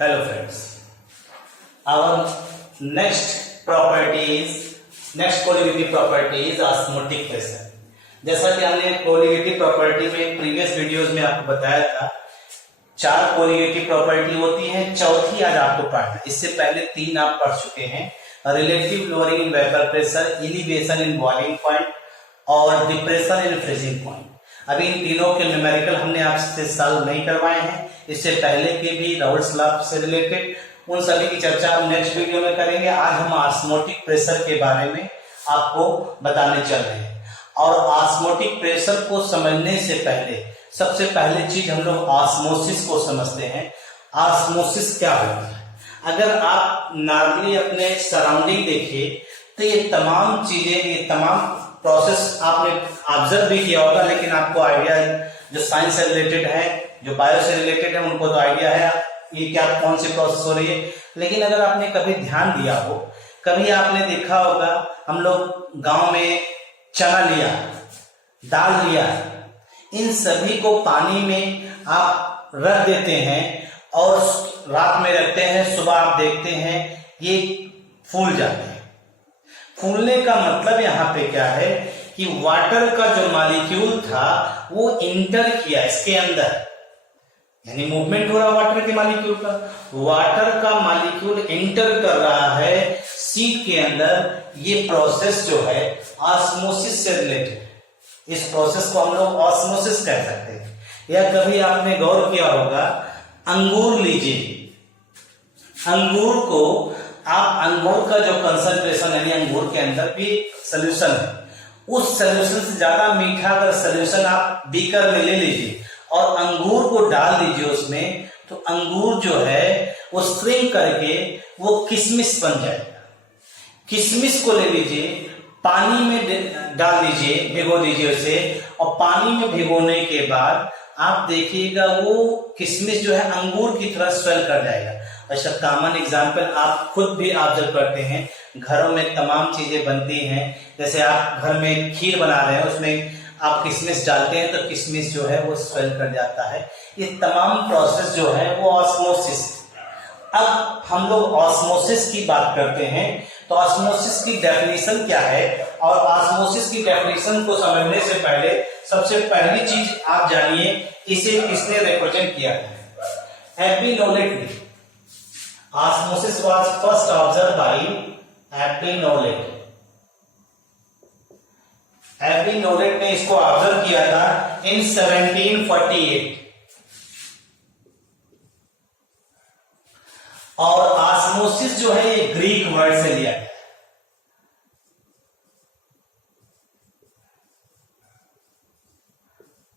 Hello friends. Our next colligative property is osmotic pressure. जैसा कि हमने colligative property में प्रीवियस वीडियोस में आपको बताया था, 4 colligative property होती हैं, चौथी आज आपको पढ़ना है। इससे पहले 3 आप पढ़ चुके हैं, relative lowering in vapor pressure, elevation in boiling point और depression in freezing point। अभी इन तीनों के न्यूमेरिकल हमने आपसे सॉल्व नहीं करवाए हैं। इससे पहले के भी राउल्ट्स लॉ से रिलेटेड उन सभी की चर्चा हम नेक्स्ट वीडियो में करेंगे। आज हम ऑस्मोटिक प्रेशर के बारे में आपको बताने चल रहे हैं। और ऑस्मोटिक प्रेशर को समझने से पहले सबसे पहले चीज हम लोग ऑस्मोसिस को समझते हैं। ऑस्मोसिस क्या होता है? अगर आप नॉर्मली अपने सराउंडिंग देखिए तो ये तमाम चीजें, ये तमाम प्रोसेस आपने ऑब्जर्व भी किया होगा, लेकिन आपको आइडिया जो साइंस से रिलेटेड है, जो बायो से रिलेटेड है, उनको तो आइडिया है ये क्या कौन सी प्रोसेस हो रही है। लेकिन अगर आपने कभी ध्यान दिया हो, कभी आपने देखा होगा हम लोग गांव में चना लिया, दाल लिया, इन सभी को पानी में आप रख देते हैं और रात में रखते हैं, सुबह आप देखते हैं ये फूल जाते हैं। फूलने का मतलब यहाँ पे क्या है कि वाटर का जो मॉलिक्यूल था वो इंटर किया इसके अंदर, यानी मूवमेंट हो रहा वाटर के मॉलिक्यूल का। वाटर का मॉलिक्यूल इंटर कर रहा है सीड के अंदर। ये प्रोसेस जो है ऑस्मोसिस से रिलेटेड, इस प्रोसेस को हम लोग ऑस्मोसिस कह सकते हैं। या कभी आपने गौर किया होगा, अंगूर लीजिए, अंगूर को आप अंगूर का जो कंसंट्रेशन यानी अंगूर के अंदर भी सोल्यूशन है, उस सोल्यूशन से ज्यादा मीठा अगर सोल्यूशन आप बीकर में ले लीजिए और अंगूर को डाल दीजिए उसमें, तो अंगूर जो है वो स्ट्रिंग करके वो किशमिश बन जाएगा। किशमिश को ले लीजिए, पानी में डाल दीजिए, भिगो दीजिए उसे, और पानी में भिगोने के बाद आप देखिएगा वो किशमिश जो है अंगूर की तरह स्वेल कर जाएगा। ऐसा कॉमन एग्जाम्पल आप खुद भी ऑब्जर्व करते हैं, घरों में तमाम चीजें बनती हैं। जैसे आप घर में खीर बना रहे हैं, उसमें आप किशमिश डालते हैं तो किशमिश जो है वो स्वेल कर जाता है। ये तमाम प्रोसेस जो है वो ऑस्मोसिस। अब हम लोग ऑस्मोसिस की बात करते हैं, तो ऑस्मोसिस की डेफिनेशन क्या है? और ऑस्मोसिस की डेफिनेशन को समझने से पहले सबसे पहली चीज आप जानिए, इसे किसने रिप्रेजेंट किया है? एबी नोलेट ने। Osmosis was first observe by Abbe Nollet. Abbe Nollet ने इसको ऑब्जर्व किया था इन 1748। और ऑस्मोसिस जो है ये ग्रीक वर्ड से लिया गया।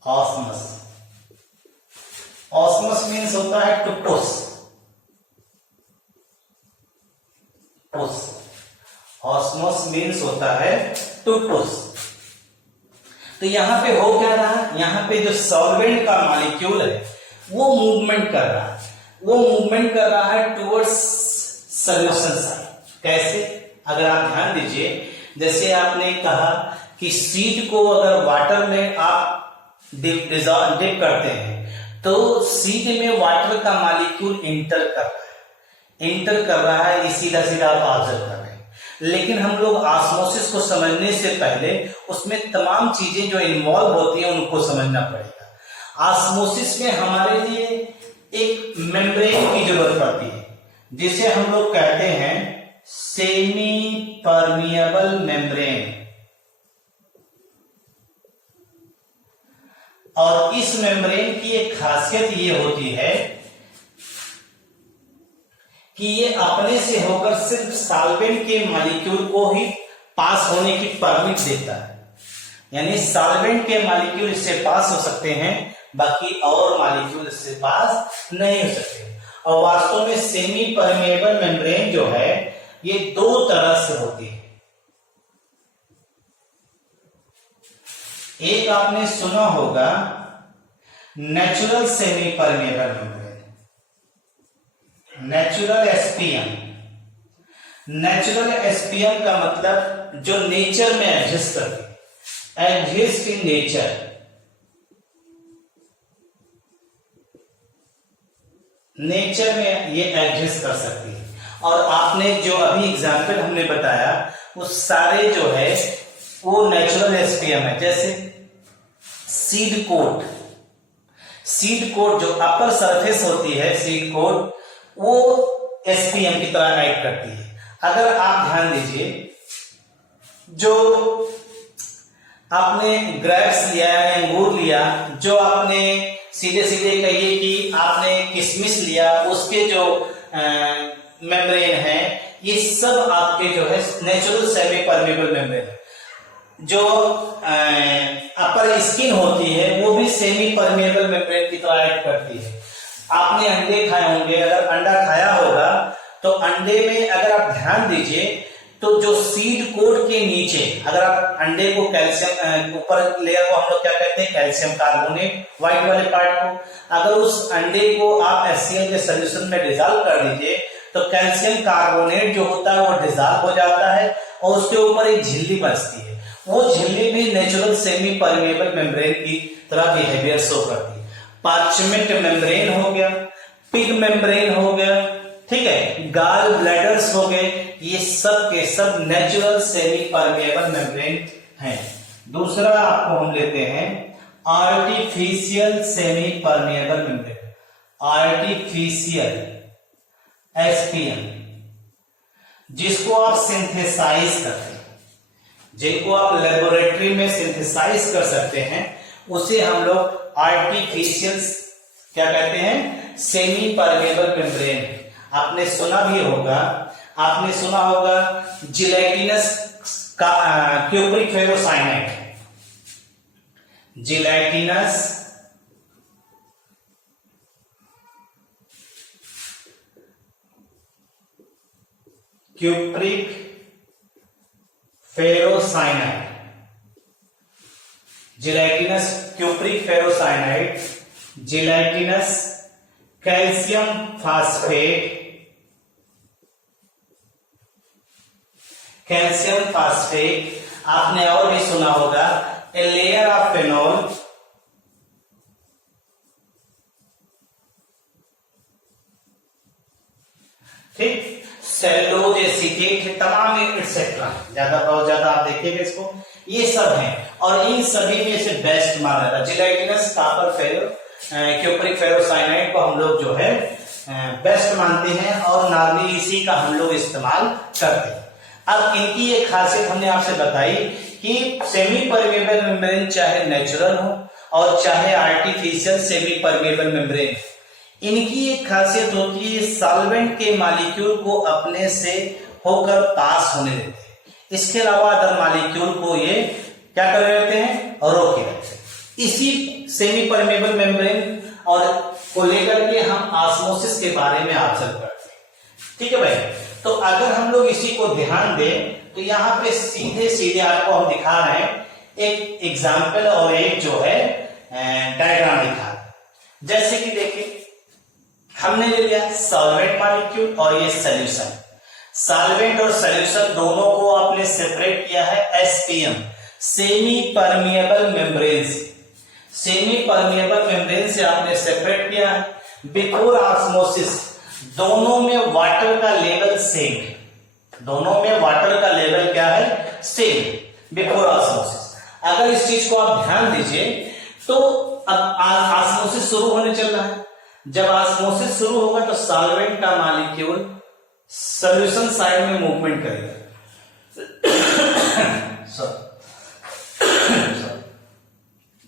ऑस्मस, ऑस्मस मीन्स होता है टू पुश, पुश। ऑस्मोस मीन्स होता है टू पुश। तो यहां पे हो क्या रहा है? यहां पे जो सॉल्वेंट का मॉलिक्यूल है वो मूवमेंट कर रहा है, वो मूवमेंट कर रहा है टुवर्ड्स सॉल्यूशन साइड। कैसे? अगर आप ध्यान दीजिए, जैसे आपने कहा कि सीड को अगर वाटर में आप डिप करते हैं तो सीड में वाटर का मॉलिक्यूल इंटर कर रहा है, इंटर कर रहा है, ये सीधा सीधा आप ऑब्जर्व कर रहे हैं। लेकिन हम लोग ऑस्मोसिस को समझने से पहले उसमें तमाम चीजें जो इन्वॉल्व होती हैं उनको समझना पड़ेगा। ऑस्मोसिस में हमारे लिए एक मेम्ब्रेन की जरूरत पड़ती है, जिसे हम लोग कहते हैं सेमी परमिएबल मेम्ब्रेन। और इस मेम्ब्रेन की एक खासियत ये होती है कि ये अपने से होकर सिर्फ सॉल्वेंट के मॉलिक्यूल को ही पास होने की परमिट देता है। यानी सॉल्वेंट के मॉलिक्यूल इससे पास हो सकते हैं, बाकी और मॉलिक्यूल इससे पास नहीं हो सकते। और वास्तव में सेमी परमेएबल मेम्ब्रेन जो है ये 2 तरह से होती है। एक आपने सुना होगा natural semi permeable membrane, natural SPM. Natural SPM का मतलब जो नेचर में एग्जिस्ट करती है, एग्जिस्ट इन नेचर। नेचर में ये एग्जिस्ट कर सकती है। और आपने जो अभी एग्जाम्पल हमने बताया वो सारे जो है वो नेचुरल एसपीएम है। जैसे सीड कोट, सीड कोट जो अपर सरफेस होती है सीड कोट, वो एसपीएम की तरह एक्ट करती है। अगर आप ध्यान दीजिए, जो आपने ग्रेप्स लिया है, अंगूर लिया, जो आपने सीधे सीधे कहिए कि आपने किशमिश लिया, उसके जो मेम्ब्रेन है, ये सब आपके जो है नेचुरल सेमी परमेबल मेम्ब्रेन है। जो अपर स्किन होती है वो भी सेमी परमेबल मेम्ब्रेन की तरह एक्ट करती है। आपने अंडे खाए होंगे, अगर अंडा खाया होगा तो अंडे में अगर आप ध्यान दीजिए तो जो सीड कोट के नीचे, अगर आप अंडे को कैल्शियम ऊपर लेयर को हम लोग क्या कहते हैं, कैल्शियम कार्बोनेट, व्हाइट वाले पार्ट को, अगर उस अंडे को आप HCl के सोल्यूशन में डिसॉल्व कर दीजिए तो कैल्शियम कार्बोनेट जो होता है वो डिसॉल्व हो जाता है और उसके ऊपर एक झिल्ली बचती है। वो झिल्ली भी नेचुरल सेमी परमेबल मेम्ब्रेन की तरह बिहेवियर शो करती है। पार्चमेंट मेम्ब्रेन हो गया, पिग मेम्ब्रेन हो गया, ठीक है, गाल ब्लैडर्स हो गए, ये सब के सब नेचुरल सेमी परमेबल मेम्ब्रेन हैं। दूसरा आपको हम लेते हैं artificial semi permeable membrane, artificial SPM, जिसको आप सिंथेसाइज करते हैं, जिनको आप लेबोरेटरी में सिंथेसाइज कर सकते हैं, उसे हम लोग आर्टिफिशियल क्या कहते हैं, सेमी परमेबल मेम्ब्रेन। आपने सुना भी होगा, आपने सुना होगा जिलेटिनस का cupric ferrocyanide, gelatinous cupric ferrocyanide, gelatinous cupric ferrocyanide, gelatinous calcium phosphate, calcium phosphate, आपने और भी सुना होगा ए लेयर ऑफ फेनॉल, ठीक, सेलुलोज एसीटेट, तमाम एक्सेट्रा, बहुत ज्यादा आप देखिएगा इसको, ये सब हैं। और इन सभी में से बेस्ट माना जाता है जिलेटिनस कॉपर फेरो क्यूप्रिक फेरोसाइनाइड को हम लोग जो है बेस्ट मानते हैं और नॉर्मली इसी का हम लोग इस्तेमाल करते हैं। अब इनकी एक खासियत हमने आपसे बताई कि सेमी परमेबल मेम्ब्रेन चाहे नेचुरल हो और चाहे आर्टिफिशियल सेमी परमेबल मेम्ब्रेन, इनकी एक खासियत होती है सॉल्वेंट के मॉलिक्यूल को अपने से होकर पास होने देते हैं। इसके अलावा अदर मॉलिक्यूल को ये क्या कर रहते हैं, रोके रहते हैं। इसी सेमी परमेबल मेम्ब्रेन और को लेकर के हम ऑस्मोसिस के बारे में ऑब्जर्व करते हैं, ठीक है भाई। तो अगर हम लोग इसी को ध्यान दें तो यहाँ पे सीधे सीधे आपको हम दिखा रहे हैं एक एग्जाम्पल और एक जो है डायग्राम दिखा रहे हैं। जैसे कि देखिए हमने ले लिया सॉल्वेंट मॉलिक्यूल और ये सॉल्यूशन, सॉल्वेंट और सॉल्यूशन दोनों को आपने सेपरेट किया है एसपीएम, सेमी परमिएबल मेम्ब्रेन से, सेमी परमिएबल मेम्ब्रेन से आपने सेपरेट किया है। बिफोर ऑस्मोसिस दोनों में वाटर का लेवल सेम है, दोनों में वाटर का लेवल क्या है, सेम बिफोर ऑस्मोसिस। अगर इस चीज को आप ध्यान दीजिए तो अब ऑस्मोसिस शुरू होने चल रहा है। जब ऑस्मोसिस शुरू होगा तो सॉल्वेंट का मॉलिक्यूल सॉल्यूशन साइड में मूवमेंट करेगा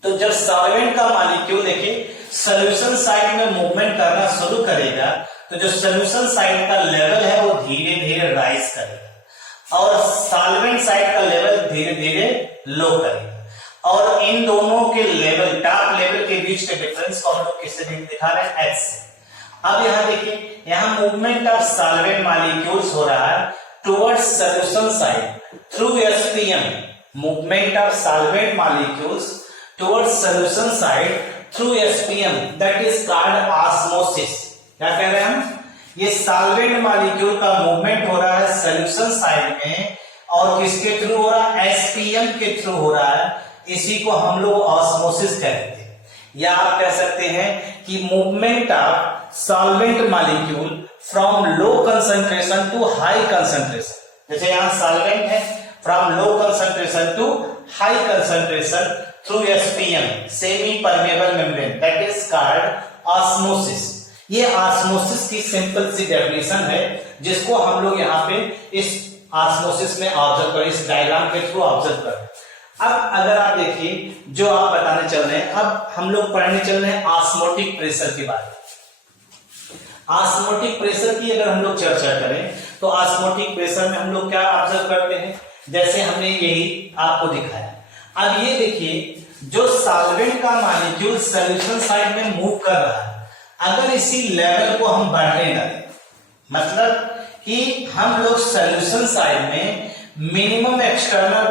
तो जब सॉल्वेंट का मॉलिक्यूल देखिए सॉल्यूशन साइड में मूवमेंट करना शुरू करेगा तो जो सॉल्यूशन साइड का लेवल है वो धीरे धीरे राइज करेगा और सॉल्वेंट साइड का लेवल धीरे धीरे लो करेगा। और इन दोनों के लेवल, टॉप लेवल के बीच के डिफरेंस को हम लोग किससे दिखा रहे हैं, एक्स से। अब यहां देखिए, यहां मूवमेंट ऑफ सॉल्वेंट मॉलिक्यूल्स हो रहा है towards solution side through SPM, movement of solvent molecules towards solution side through SPM, that is called osmosis. क्या कह रहे हैं हम, ये सॉल्वेंट मॉलिक्यूल का मूवमेंट हो रहा है सॉल्यूशन साइड में और किसके थ्रू हो रहा है, एसपीएम के थ्रू हो रहा है। इसी को हम लोग ऑस्मोसिस कहते हैं, या आप कह सकते हैं कि movement of solvent molecule from low concentration to high concentration. जैसे यहां सॉल्वेंट है, from low concentration to high concentration through SPM, semi permeable membrane, that is called osmosis. ये ऑस्मोसिस की सिंपल सी डेफिनेशन है, जिसको हम लोग यहाँ पे इस ऑस्मोसिस में ऑब्जर्व करें, इस डायग्राम के थ्रू ऑब्जर्व करें। अब अगर आप देखिए जो आप बताने चल रहे हैं, अब हम लोग पढ़ने चल रहे हैं ऑस्मोटिक प्रेशर के बारे में। ऑस्मोटिक प्रेशर की अगर हम लोग चर्चा करें तो ऑस्मोटिक प्रेशर में हम लोग क्या ऑब्जर्व करते हैं, जैसे हमने यही आपको दिखाया। अब ये देखिए, जो सॉल्वेंट का मॉलिक्यूल सॉल्यूशन साइड में मूव कर रहा है, अगर इसी लेवल को हम बढ़ने न दें, मतलब कि हम लोग सॉल्यूशन साइड में मिनिमम एक्सटर्नल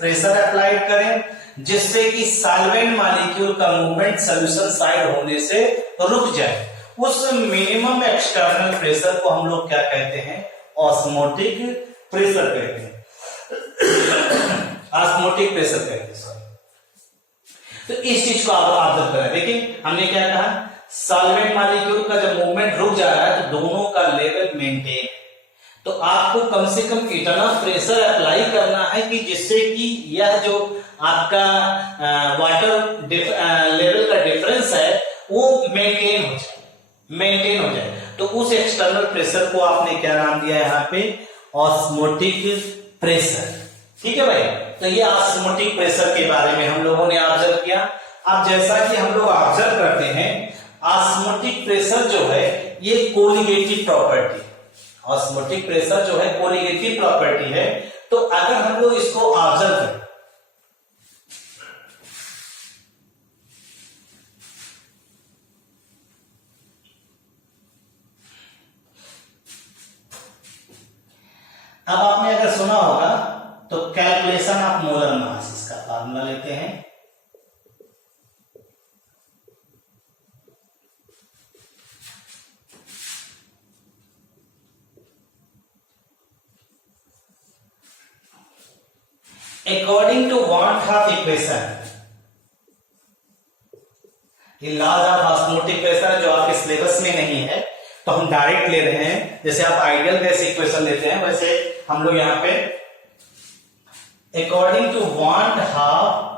प्रेशर अप्लाई करें, जिससे कि सॉल्वेंट मॉलिक्यूल का मूवमेंट सॉल्यूशन साइड होने से रुक जाए, उस मिनिमम एक्सटर्नल प्रेशर को हम लोग क्या कहते हैं, ऑस्मोटिक प्रेशर कहते हैं। ऑस्मोटिक प्रेशर कहते हैं, सॉरी। तो इस चीज को आप ऑब्जर्व करें। देखिए हमने क्या कहा, सॉल्वेंट मॉलिक्यूल का जब मूवमेंट रुक जा रहा है तो दोनों का लेवल मेंटेन, तो आपको कम से कम इतना प्रेशर अप्लाई करना है कि जिससे कि यह जो आपका वाटर लेवल का डिफरेंस है वो मेंटेन हो जाए। तो उस एक्सटर्नल प्रेशर को आपने क्या नाम दिया है यहाँ पे, ऑस्मोटिक प्रेशर। ठीक है भाई, तो ये ऑस्मोटिक प्रेशर के बारे में हम लोगों ने ऑब्जर्व किया। अब जैसा कि हम लोग ऑब्जर्व करते हैं, ऑस्मोटिक प्रेशर जो है ये कोलिगेटिव प्रॉपर्टी, ऑस्मोटिक प्रेशर जो है कोलिगेटिव प्रॉपर्टी है। तो अगर हम लोग इसको ऑब्जर्व करें, अब आपने अगर सुना होगा तो कैलकुलेशन ऑफ मोलर मास, इसका फार्मूला लेते हैं। According to Van Hoff equation, ये लॉज ऑफ ऑस्मोटिक प्रेशर जो आपके सिलेबस में नहीं है, तो हम डायरेक्ट ले रहे हैं। जैसे आप आइडियल गैस इक्वेशन लेते हैं, वैसे हम लोग यहां पे according to van't Hoff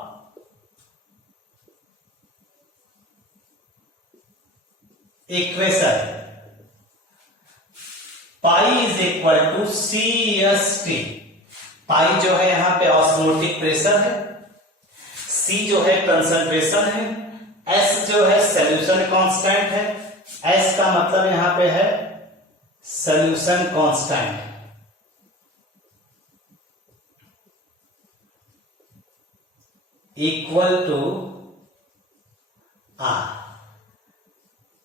equation, pi is equal to C S T. Pi जो है यहां पे ऑस्मोटिक प्रेशर है, सी जो है कंसंट्रेशन है, एस जो है सॉल्यूशन कांस्टेंट है। एस का मतलब यहां पे है solution constant, equal to R,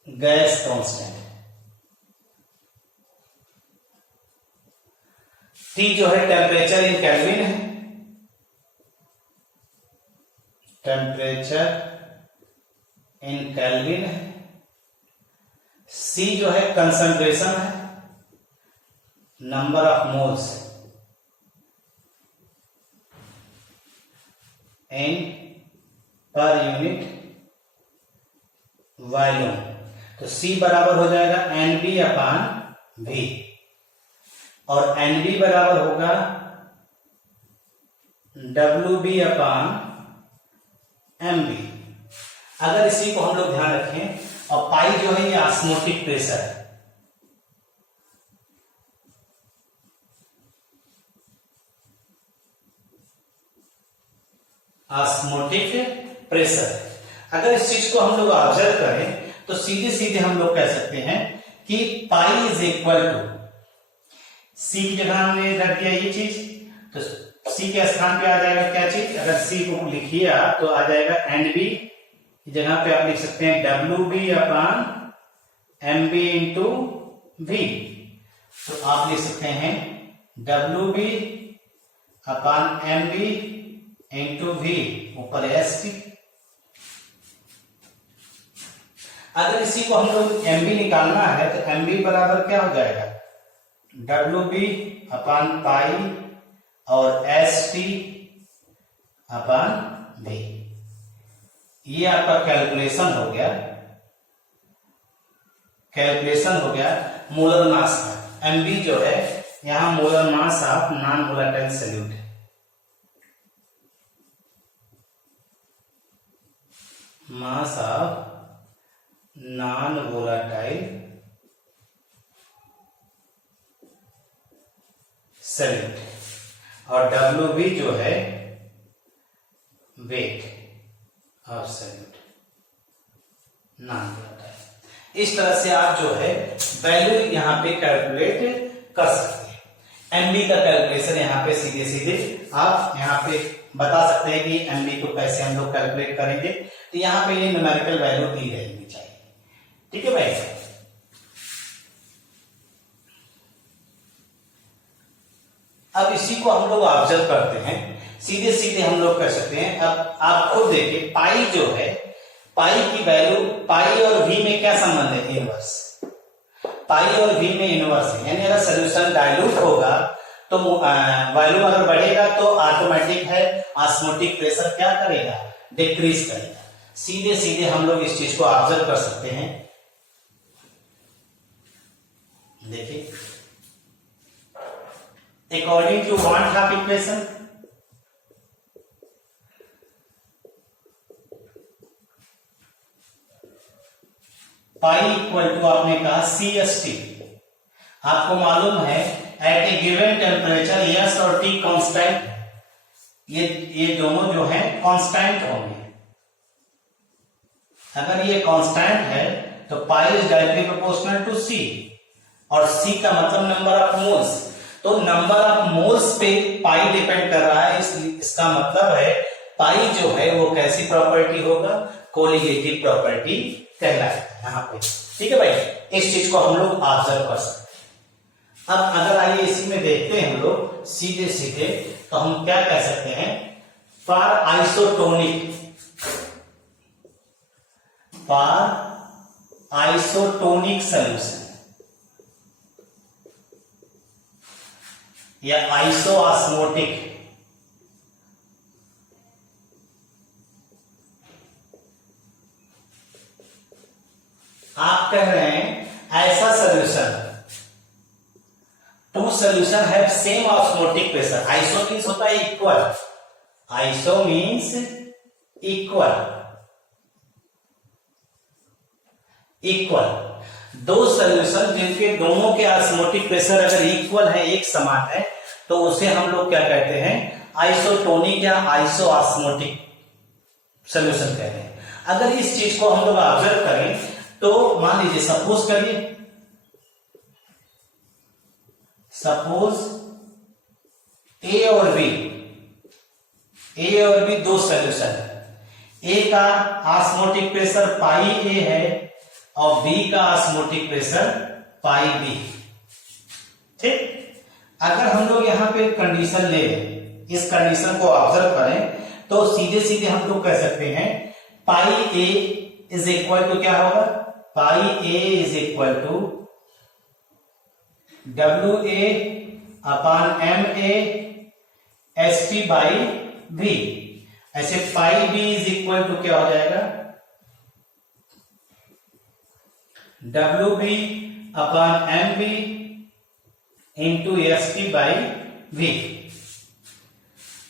gas constant. T जो है टेम्परेचर इन केल्विन है, टेम्परेचर इन केल्विन है। सी जो है कंसंट्रेशन है, number of moles in per unit volume. तो सी बराबर हो जाएगा एनबी अपान वी, और एनबी बराबर होगा डब्ल्यू अपान एम बी। अगर इसी को हम लोग ध्यान रखें, और पाई जो है ये ऑस्मोटिक प्रेशर है, ऑस्मोटिक प्रेशर। अगर इस चीज को हम लोग ऑब्जर्व करें तो सीधे सीधे हम लोग कह सकते हैं कि पाई इज इक्वल टू, सी की जगह हमने रख दिया ये चीज, तो सी के स्थान पे आ जाएगा क्या चीज, अगर सी को लिखिए तो आ जाएगा एनबी की जगह पे आप लिख सकते हैं W B upon M B into V. तो आप लिख सकते हैं W B upon M B into V, ऊपर एस टी। अगर इसी को हम लोग एम बी निकालना है तो एम बी बराबर क्या हो जाएगा, डब्ल्यू बी अपान पाई और एस टी अपान वी। ये आपका कैलकुलेशन हो गया कैलकुलेशन हो गया मोलर मास का। एमबी जो है यहाँ molar mass of non volatile solute है। Mass of non volatile solute और डब्ल्यू जो है weight of solute non volatile. इस तरह से आप जो है वैल्यू यहां पे कैलकुलेट कर सकते हैं। एमबी का कैलकुलेशन यहाँ पे सीधे सीधे आप यहाँ पे बता सकते हैं कि एमबी को कैसे हम लोग कैलकुलेट करेंगे। तो यहाँ पे ये न्यूमेरिकल वैल्यू दी रहनी चाहिए। ठीक है भाई। अब इसी को हम लोग ऑब्जर्व करते हैं, सीधे सीधे हम लोग कर सकते हैं। अब आप खुद देखिए पाई जो है, पाई की वैल्यू, पाई और वी में क्या संबंध है? इनवर्स। पाई और वी में इनवर्स है, यानी अगर सोल्यूशन डाइल्यूट होगा तो वॉल्यूम अगर बढ़ेगा तो ऑटोमेटिक है ऑस्मोटिक प्रेशर क्या करेगा? डिक्रीज करेगा। सीधे सीधे हम लोग इस चीज को ऑब्जर्व कर सकते हैं। देखिए according to van't Hoff equation, pi equal to आपने कहा सी एस टी। आपको मालूम है at a given temperature S और टी कांस्टेंट, ये दोनों जो है कांस्टेंट होंगे। अगर ये कांस्टेंट है तो pi is directly proportional to C, और सी का मतलब नंबर ऑफ मोल्स। तो नंबर ऑफ मोल्स पे पाई डिपेंड कर रहा है, इसका मतलब है पाई जो है वो कैसी प्रॉपर्टी होगा? कोलिगेटिव प्रॉपर्टी कहलाएगा यहाँ पे। ठीक है भाई, इस चीज को हम लोग ऑब्जर्व कर सकते हैं। अब अगर आइए इसी में देखते हैं हम लोग सीधे सीधे, तो हम क्या कह सकते हैं? For isotonic, for isotonic solution या आइसोऑस्मोटिक, आप कह रहे हैं ऐसा solution, two solution have same osmotic pressure. Iso means होता है equal, iso means equal, equal. दो सॉल्यूशन जिनके दोनों के ऑस्मोटिक प्रेशर अगर इक्वल है, एक समान है, तो उसे हम लोग क्या कहते हैं? आइसोटोनिक या आइसोऑस्मोटिक सॉल्यूशन कहते हैं। अगर इस चीज को हम लोग ऑब्जर्व करें तो मान लीजिए सपोज करिए, सपोज ए और बी, ए और बी दो सॉल्यूशन है। ए का ऑस्मोटिक प्रेशर पाई ए है और बी का ऑस्मोटिक प्रेशर पाई बी। ठीक, अगर हम लोग यहां पे कंडीशन ले लें, इस कंडीशन को ऑब्जर्व करें, तो सीधे सीधे हम लोग कह सकते हैं pi A is equal to क्या होगा? Pi A is equal to W A upon M A S T by V. ऐसे pi B is equal to क्या हो जाएगा? W B upon M B into S T by V.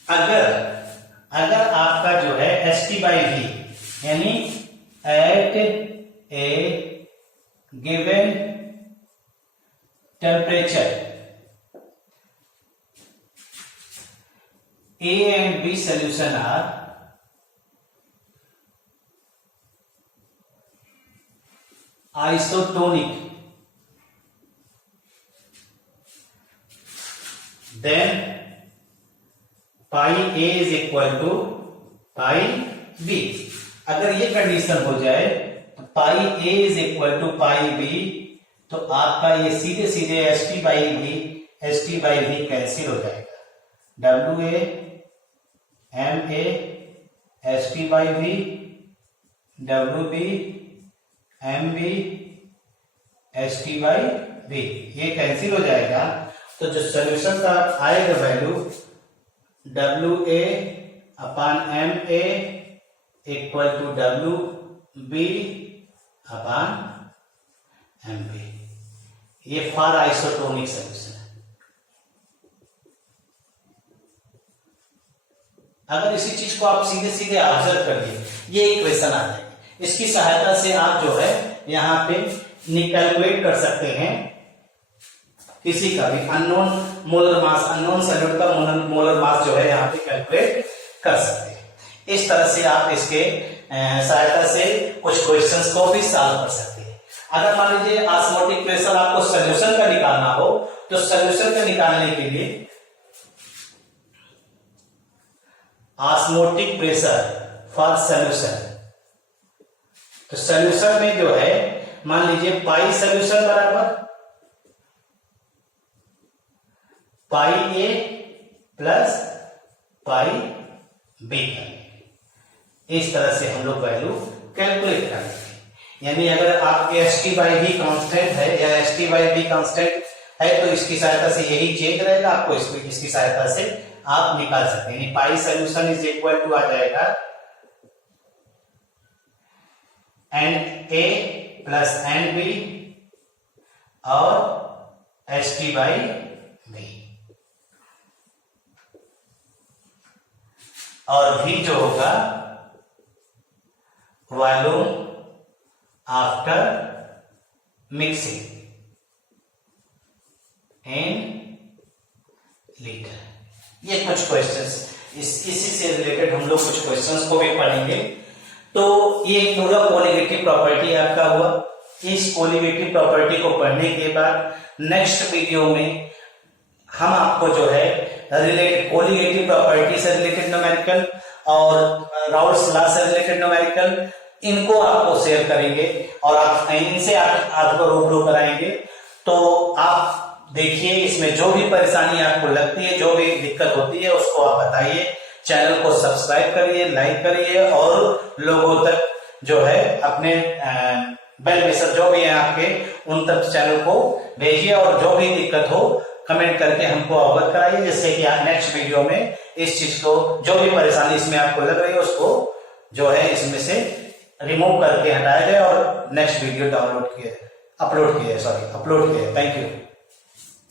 अगर आपका जो है एस टी बाई वी यानी at a given temperature A and B solution are isotonic, then pi A is equal to pi B। अगर ये condition हो जाए तो पाई A is equal to pi B, तो आपका ये सीधे सीधे S T by V cancel हो जाएगा। W A M A S T by V, W B M B S T by V, ये कैंसिल हो जाएगा। तो जो सोल्यूशन का आएगा value W A upon M A equal to W B upon MB, ये फॉर आइसोटोनिक सोल्यूशन है। अगर इसी चीज को आप सीधे सीधे ऑब्जर्व करिए, ये इक्वेशन आ जाएगी, इसकी सहायता से आप जो है यहाँ पे कैलकुलेट कर सकते हैं किसी का भी unknown molar mass, unknown solute का मोलर मास जो है यहाँ पे कैलकुलेट कर सकते हैं। इस तरह से आप इसके सहायता से कुछ क्वेश्चंस को भी सॉल्व कर सकते हैं। अगर मान लीजिए ऑस्मोटिक प्रेशर आपको सोल्यूशन का निकालना हो, तो सोल्यूशन का निकालने के लिए ऑस्मोटिक प्रेशर फॉर सोल्यूशन, तो सोल्यूशन में जो है मान लीजिए पाई सोल्यूशन बराबर पाई ए प्लस पाई बी, इस तरह से हम लोग वैल्यू कैलकुलेट करेंगे। यानी अगर आप S T by be constant है या S T by be constant है तो इसकी सहायता से यही चेंज रहेगा, आपको इसकी सहायता से आप निकाल सकते हैं। Pi solution is equal to आ जाएगा N A plus N B और एस टी बाई बी, और भी जो होगा volume after mixing in litre. ये कुछ क्वेश्चंस इसी से रिलेटेड हम लोग कुछ क्वेश्चंस को भी पढ़ेंगे। तो ये पूरा कोलिगेटिव प्रॉपर्टी आपका हुआ। इस कोलिगेटिव प्रॉपर्टी को पढ़ने के बाद नेक्स्ट वीडियो में हम आपको जो है रिलेटेड कोलिगेटिव प्रॉपर्टी से रिलेटेड न्यूमेरिकल और राउल्स लॉ से रिलेटेड न्यूमेरिकल, इनको आपको शेयर करेंगे और आप इनसे आपको रूबरू कराएंगे। तो आप देखिए, इसमें जो भी परेशानी आपको लगती है, जो भी दिक्कत होती है, उसको आप बताइए। चैनल को सब्सक्राइब करिए, लाइक करिए और लोगों तक जो है अपने बेल मैसेज जो भी है आपके, उन तक चैनल को भेजिए और जो भी दिक्कत हो कमेंट करके हमको अवगत कराइए, जिससे कि आप नेक्स्ट वीडियो में इस चीज को, जो भी परेशानी इसमें आपको लग रही है, उसको जो है इसमें से रिमूव करके हटाया जाए और नेक्स्ट वीडियो अपलोड किए। Thank you.